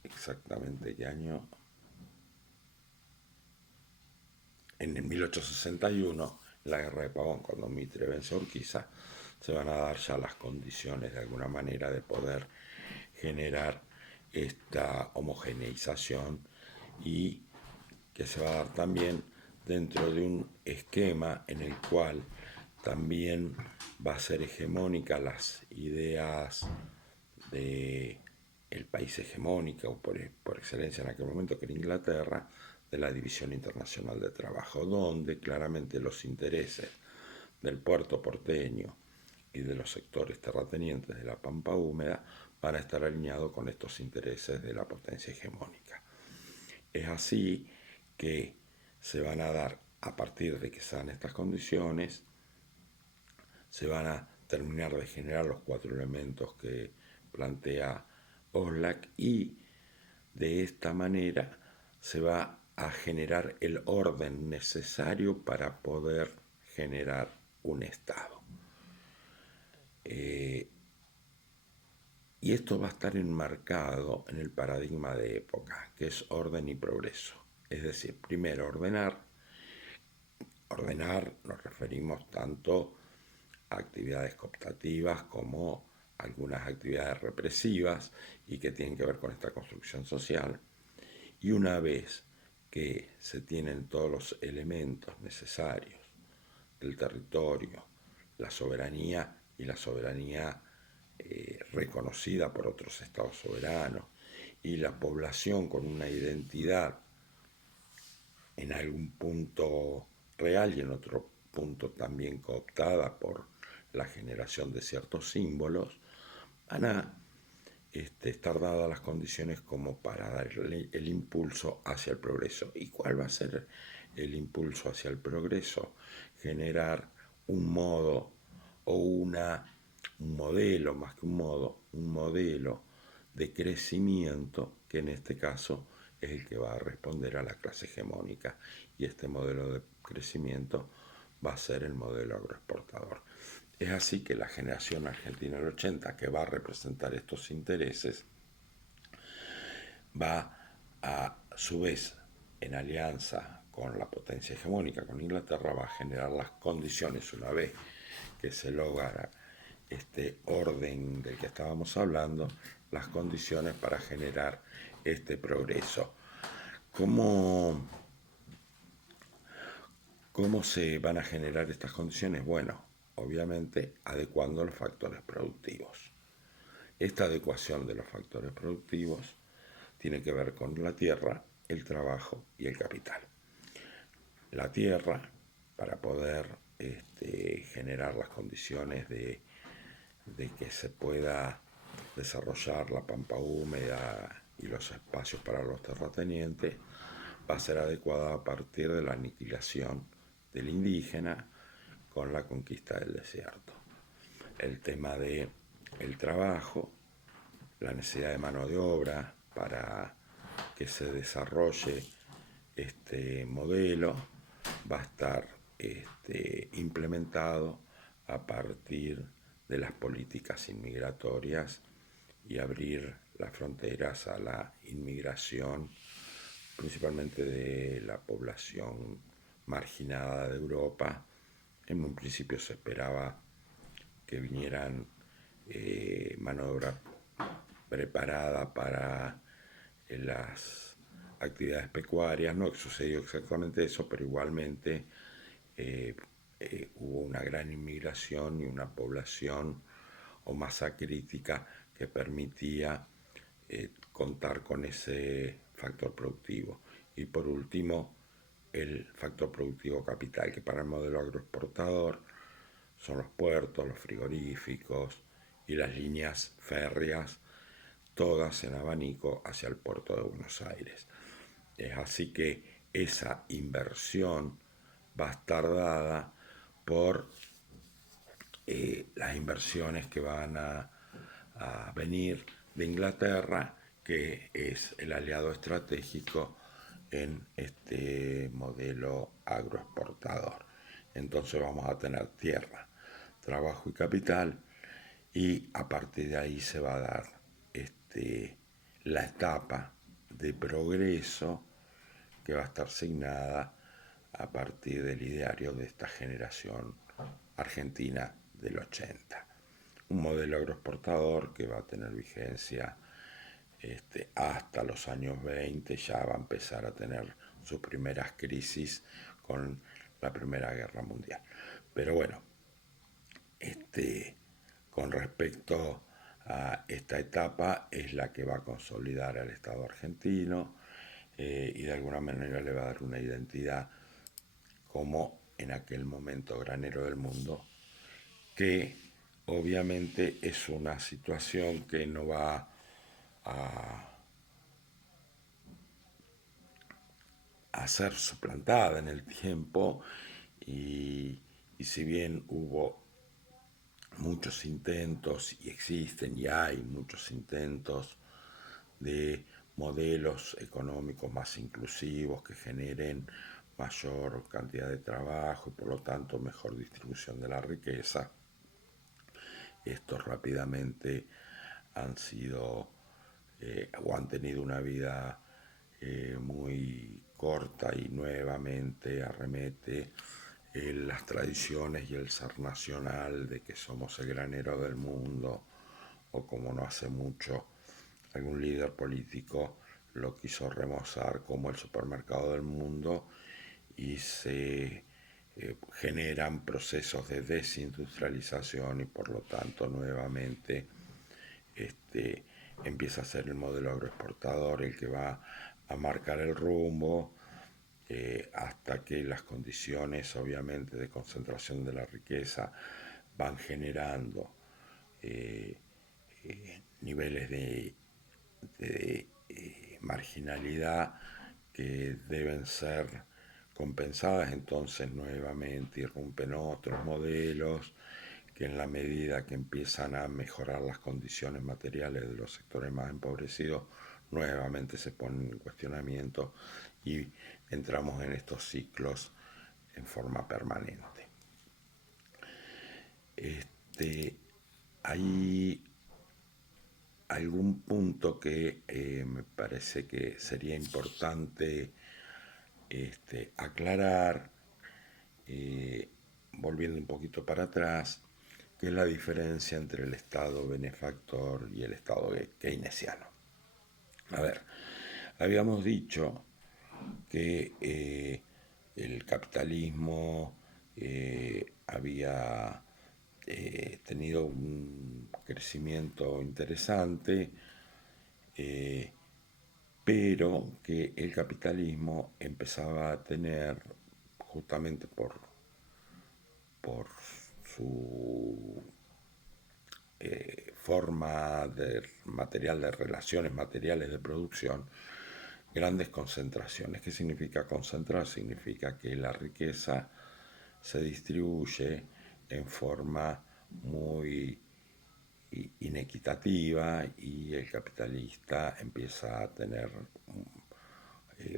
exactamente qué año. En el 1861, la guerra de Pavón, cuando Mitre vence a Urquiza, se van a dar ya las condiciones de alguna manera de poder generar esta homogeneización, y que se va a dar también dentro de un esquema en el cual también va a ser hegemónica las ideas de el país hegemónico por excelencia en aquel momento, que era Inglaterra, de la División Internacional de Trabajo, donde claramente los intereses del puerto porteño y de los sectores terratenientes de la pampa húmeda van a estar alineados con estos intereses de la potencia hegemónica. Es así que se van a dar, a partir de que se dan estas condiciones, se van a terminar de generar los 4 elementos que plantea Oslak, y de esta manera se va a generar el orden necesario para poder generar un Estado. Y esto va a estar enmarcado en el paradigma de época, que es orden y progreso. Es decir, primero ordenar nos referimos tanto a actividades cooptativas como algunas actividades represivas y que tienen que ver con esta construcción social. Y una vez que se tienen todos los elementos necesarios del territorio, la soberanía y la soberanía reconocida por otros estados soberanos y la población con una identidad en algún punto real y en otro punto también cooptada por la generación de ciertos símbolos, van a estar dadas las condiciones como para darle el impulso hacia el progreso. ¿Y cuál va a ser el impulso hacia el progreso? Generar un modo o un modelo, más que un modo, un modelo de crecimiento que en este caso es el que va a responder a la clase hegemónica. Y este modelo de crecimiento va a ser el modelo agroexportador. Es así que la generación argentina del 80, que va a representar estos intereses, va a su vez, en alianza con la potencia hegemónica, con Inglaterra, va a generar las condiciones, una vez que se logra este orden del que estábamos hablando, las condiciones para generar este progreso. ¿Cómo se van a generar estas condiciones? Bueno, obviamente adecuando los factores productivos. Esta adecuación de los factores productivos tiene que ver con la tierra, el trabajo y el capital. La tierra, para poder generar las condiciones de que se pueda desarrollar la pampa húmeda y los espacios para los terratenientes, va a ser adecuada a partir de la aniquilación del indígena con la conquista del desierto. El tema de el trabajo, la necesidad de mano de obra para que se desarrolle este modelo va a estar implementado a partir de las políticas inmigratorias y abrir las fronteras a la inmigración, principalmente de la población marginada de Europa. En un principio se esperaba que vinieran mano de obra preparada para las actividades pecuarias. No sucedió exactamente eso, pero igualmente hubo una gran inmigración y una población o masa crítica que permitía contar con ese factor productivo. Y por último, el factor productivo capital, que para el modelo agroexportador son los puertos, los frigoríficos y las líneas férreas, todas en abanico hacia el puerto de Buenos Aires. Es así que esa inversión va a estar dada por las inversiones que van a venir de Inglaterra, que es el aliado estratégico en este modelo agroexportador. Entonces vamos a tener tierra, trabajo y capital, y a partir de ahí se va a dar la etapa de progreso que va a estar asignada a partir del ideario de esta generación argentina del 80. Un modelo agroexportador que va a tener vigencia hasta los años 20, ya va a empezar a tener sus primeras crisis con la Primera Guerra Mundial. Pero bueno, con respecto a esta etapa es la que va a consolidar al Estado argentino y de alguna manera le va a dar una identidad como en aquel momento granero del mundo, que obviamente es una situación que no va a ser suplantada en el tiempo y si bien hubo muchos intentos y existen y hay muchos intentos de modelos económicos más inclusivos que generen mayor cantidad de trabajo y por lo tanto mejor distribución de la riqueza, estos rápidamente han sido o han tenido una vida muy corta y nuevamente arremete las tradiciones y el ser nacional de que somos el granero del mundo, o como no hace mucho algún líder político lo quiso remozar como el supermercado del mundo, y se generan procesos de desindustrialización y por lo tanto nuevamente este, empieza a ser el modelo agroexportador el que va a marcar el rumbo, hasta que las condiciones obviamente de concentración de la riqueza van generando eh, niveles de marginalidad que deben ser compensadas. Entonces nuevamente irrumpen otros modelos que, en la medida que empiezan a mejorar las condiciones materiales de los sectores más empobrecidos, nuevamente se ponen en cuestionamiento y entramos en estos ciclos en forma permanente. Hay algún punto que me parece que sería importante aclarar, volviendo un poquito para atrás, que es la diferencia entre el Estado benefactor y el Estado keynesiano. A ver, habíamos dicho que el capitalismo había tenido un crecimiento interesante, pero que el capitalismo empezaba a tener, justamente por su forma de material de relaciones materiales de producción, grandes concentraciones. ¿Qué significa concentrar? Significa que la riqueza se distribuye en forma muy inequitativa y el capitalista empieza a tener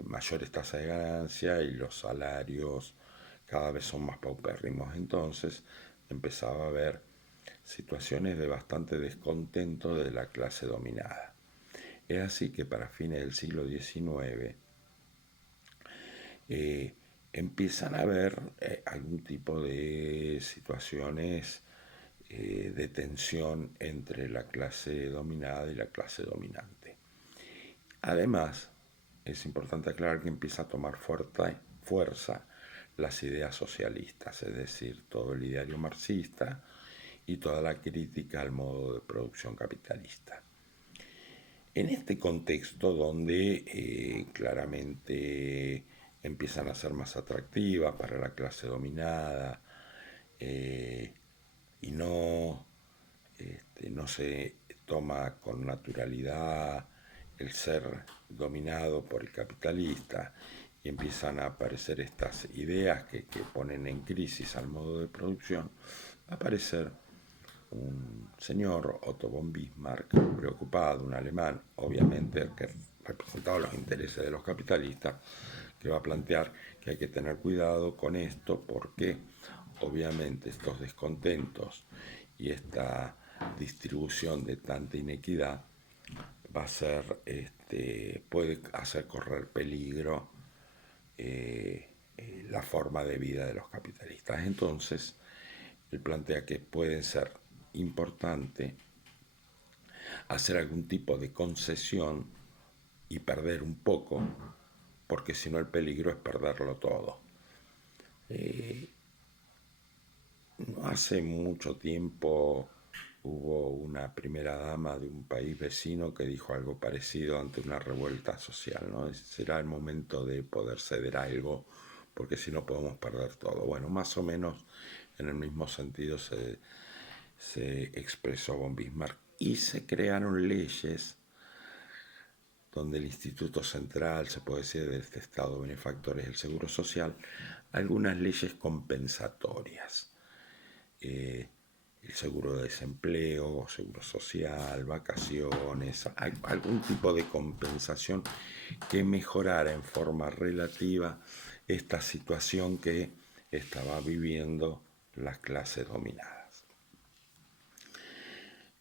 mayores tasas de ganancia y los salarios cada vez son más paupérrimos. Entonces empezaba a haber situaciones de bastante descontento de la clase dominada. Es así que para fines del siglo XIX empiezan a haber algún tipo de situaciones de tensión entre la clase dominada y la clase dominante. Además, es importante aclarar que empieza a tomar fuerza las ideas socialistas, es decir, todo el ideario marxista y toda la crítica al modo de producción capitalista. En este contexto donde claramente empiezan a ser más atractivas para la clase dominada, y no se toma con naturalidad el ser dominado por el capitalista, y empiezan a aparecer estas ideas que ponen en crisis al modo de producción, va a aparecer un señor, Otto von Bismarck, preocupado, un alemán, obviamente, que representaba los intereses de los capitalistas, que va a plantear que hay que tener cuidado con esto porque obviamente estos descontentos y esta distribución de tanta inequidad va a ser, puede hacer correr peligro la forma de vida de los capitalistas. Entonces, él plantea que puede ser importante hacer algún tipo de concesión y perder un poco, porque si no el peligro es perderlo todo. No hace mucho tiempo hubo una primera dama de un país vecino que dijo algo parecido ante una revuelta social, ¿no? Será el momento de poder ceder algo, porque si no podemos perder todo. Bueno, más o menos en el mismo sentido se expresó von Bismarck, y se crearon leyes donde el Instituto Central, se puede decir, de este Estado benefactor es el Seguro Social, algunas leyes compensatorias. El seguro de desempleo, seguro social, vacaciones, algún tipo de compensación que mejorara en forma relativa esta situación que estaba viviendo las clases dominadas.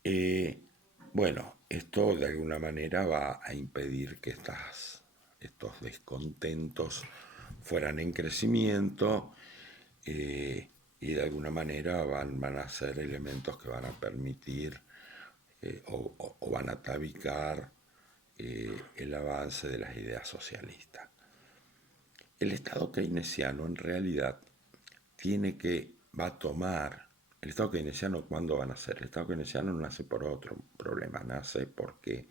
Eh, bueno, esto de alguna manera va a impedir que estos descontentos fueran en crecimiento, eh, y de alguna manera van a ser elementos que van a permitir, o van a tabicar el avance de las ideas socialistas. El Estado keynesiano en realidad va a tomar, el Estado keynesiano, ¿cuándo va a nacer? El Estado keynesiano no nace por otro problema, nace porque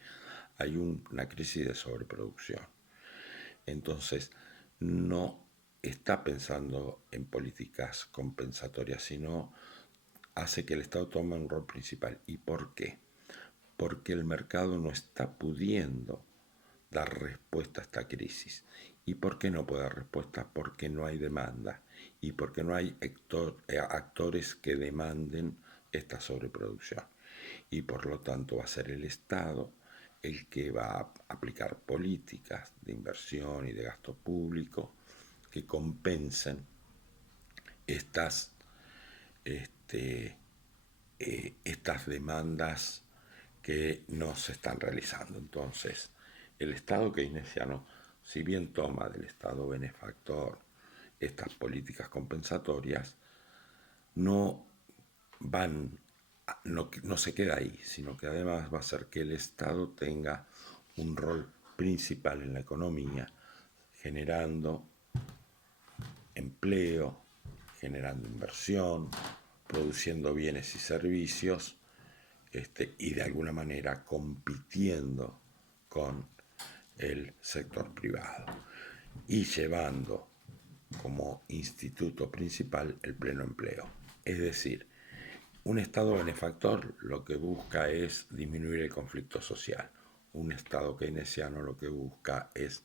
hay una crisis de sobreproducción. Entonces, no está pensando en políticas compensatorias, sino hace que el Estado tome un rol principal. ¿Y por qué? Porque el mercado no está pudiendo dar respuesta a esta crisis. ¿Y por qué no puede dar respuesta? Porque no hay demanda y porque no hay actores que demanden esta sobreproducción. Y por lo tanto va a ser el Estado el que va a aplicar políticas de inversión y de gasto público que compensen estas, este, estas demandas que no se están realizando. Entonces, el Estado keynesiano, si bien toma del Estado benefactor estas políticas compensatorias, no van, no se queda ahí, sino que además va a hacer que el Estado tenga un rol principal en la economía, generando empleo, generando inversión, produciendo bienes y servicios, y de alguna manera compitiendo con el sector privado y llevando como instituto principal el pleno empleo. Es decir, un Estado benefactor lo que busca es disminuir el conflicto social. Un Estado keynesiano lo que busca es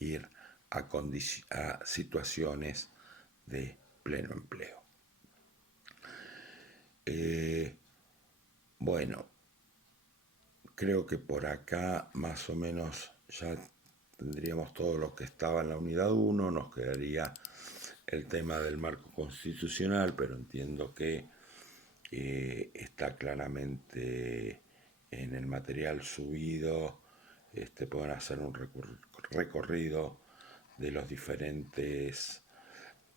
ir a situaciones de pleno empleo. Bueno, creo que por acá más o menos ya tendríamos todo lo que estaba en la unidad 1, nos quedaría el tema del marco constitucional, pero entiendo que está claramente en el material subido. Pueden hacer un recorrido de los diferentes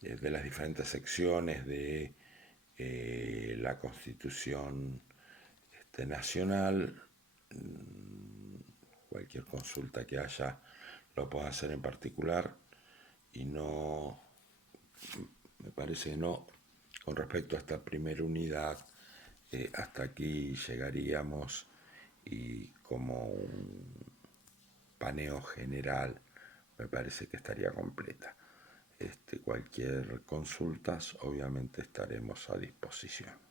de las diferentes secciones de la Constitución nacional. Cualquier consulta que haya lo pueden hacer en particular, y no, me parece que no, con respecto a esta primera unidad, hasta aquí llegaríamos, y como un paneo general me parece que estaría completa. Cualquier consultas obviamente estaremos a disposición.